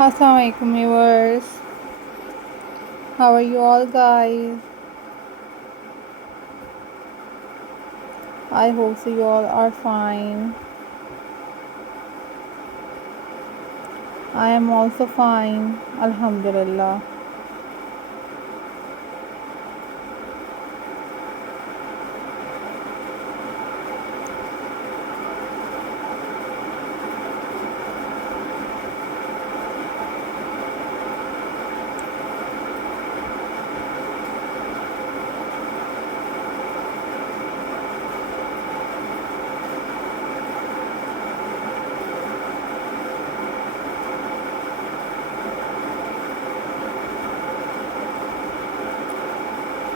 Assalamualaikum viewers. How are you all guys? I hope so you all are fine. I am also fine. Alhamdulillah.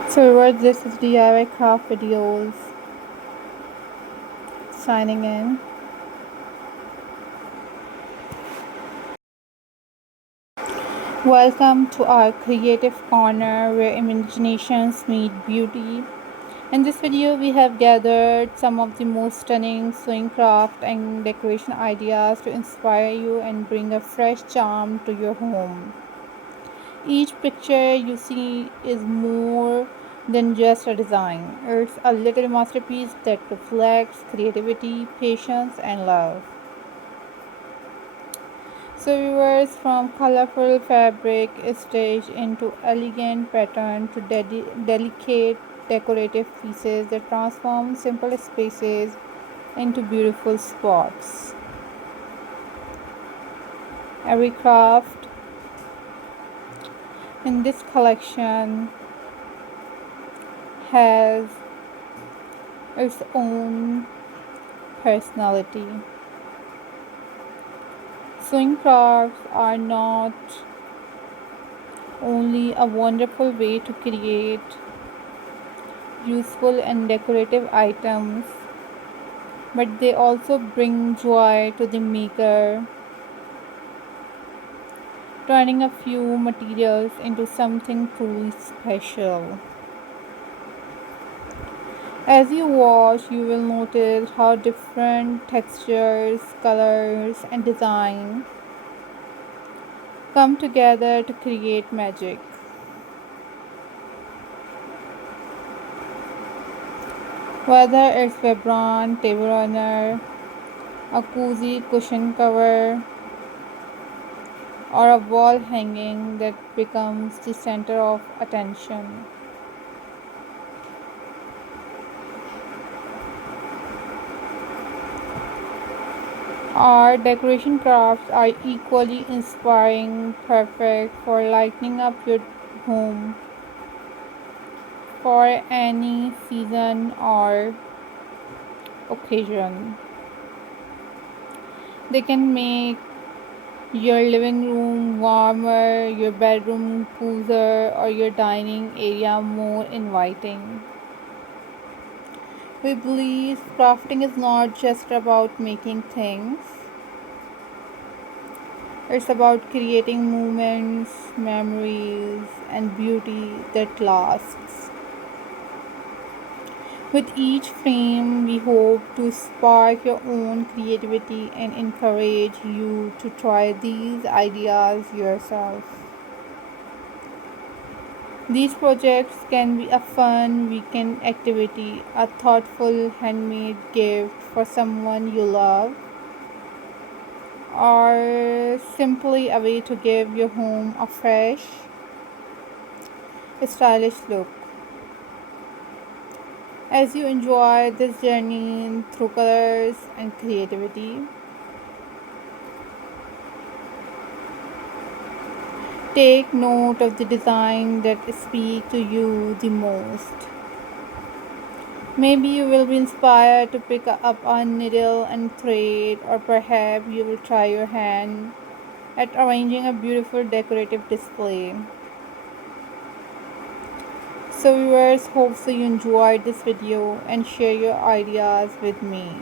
So viewers, this is DIY craft videos signing in. Welcome to our creative corner where imaginations meet beauty. In this video, we have gathered some of the most stunning sewing craft and decoration ideas to inspire you and bring a fresh charm to your home. Each picture you see is more than just a design. It's a little masterpiece that reflects creativity, patience, and love. So viewers, from colorful fabric stitched into elegant pattern to delicate decorative pieces that transform simple spaces into beautiful spots. Every craft in this collection has its own personality. Sewing crafts are not only a wonderful way to create useful and decorative items, but they also bring joy to the maker, turning a few materials into something truly special. As you watch, you will notice how different textures, colors, and design come together to create magic. Whether it's vibrant table runner, a cozy cushion cover, or a wall hanging that becomes the center of attention. Our decoration crafts are equally inspiring, perfect for lighting up your home for any season or occasion. They can make your living room warmer, your bedroom cooler, or your dining area more inviting. We believe crafting is not just about making things, it's about creating moments, memories, and beauty that lasts. With each frame, we hope to spark your own creativity and encourage you to try these ideas yourself. These projects can be a fun weekend activity, a thoughtful handmade gift for someone you love, or simply a way to give your home a fresh, stylish look. As you enjoy this journey through colors and creativity, take note of the design that speak to you the most. Maybe you will be inspired to pick up a needle and thread, or perhaps you will try your hand at arranging a beautiful decorative display. So viewers, hope so you enjoyed this video and share your ideas with me.